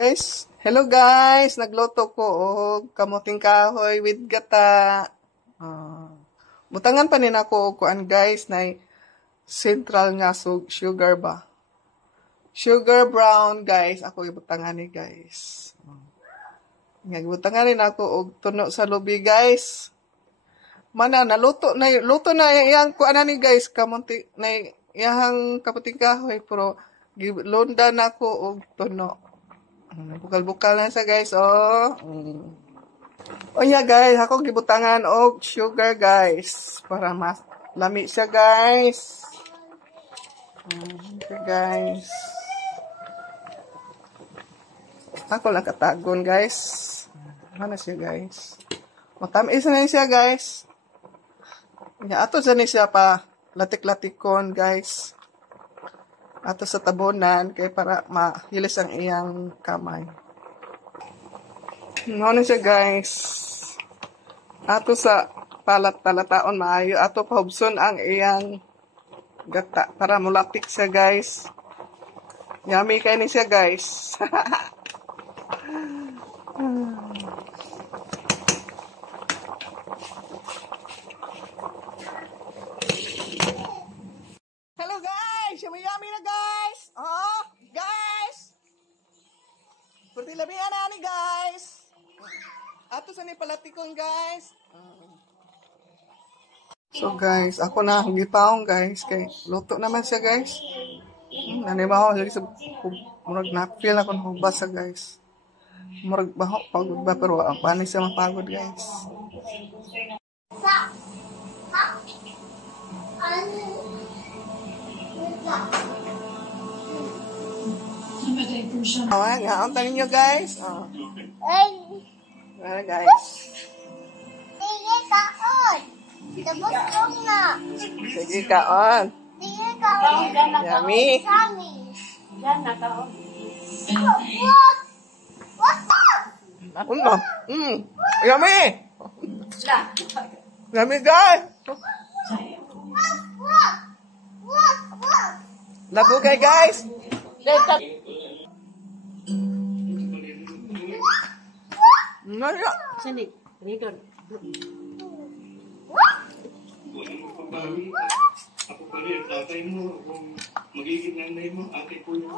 Guys, hello guys, nagluto ko og kamuting kahoy with gata. Butangan pa nin ako og kuan guys na central nga sugar ba. Sugar brown guys, ako ibutangan ni guys. Butangan rin ako og tuno sa lubi guys. Mana naluto na yang kuan ni guys, kamuting na iyang kamuting kahoy pero gilunda na ako og tuno. Bukal-bukal na siya guys, oh. Oh yeah guys, ako gibutangan og sugar guys. Para mas lami siya guys. Okay guys. Ako lang katagon guys. Ano siya guys. Matamis na siya guys. Ato siya siya pa latik-latikon guys. Ato sa tabunan kay para mahilis ang iyang kamay. Ano siya guys. Ato sa palat-palataon maayo. Ato pahubson ang iyang gata para mulapik siya guys. Yummy kayo ni siya guys. Hello guys! Yummy na guys! Oh, guys! Purti labihan na ni guys! Ato sa ni palatikon guys! So guys, ako na gipaong guys kay luto naman siya guys. Nanibaho lagi sa murag na-feel ako ng hubas sa guys. Murag baho pagod ba pero ang paano siya mapagod guys. Oh, ang tanin nyo guys. Oh. Well, guys. Sige kaon. Tapos yung na. Sige kaon. Sige kaon. Yummy. Yan na kaon. What? Ako na. Yummy. Yummy guys. What? Labo kay guys. Naya. Sini, Ridon. Ako pa rin, tatay mo, kung magiging nanay mo, ate po yun.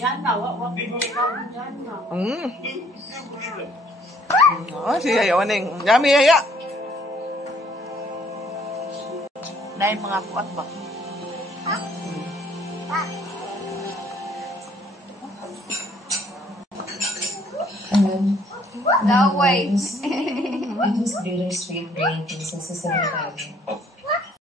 Diyan na, wag mo diyan na. Oh, siya yawaning. Yummy yaya. Dahil mga kuat ba? No way. It was really sweet brain things. This is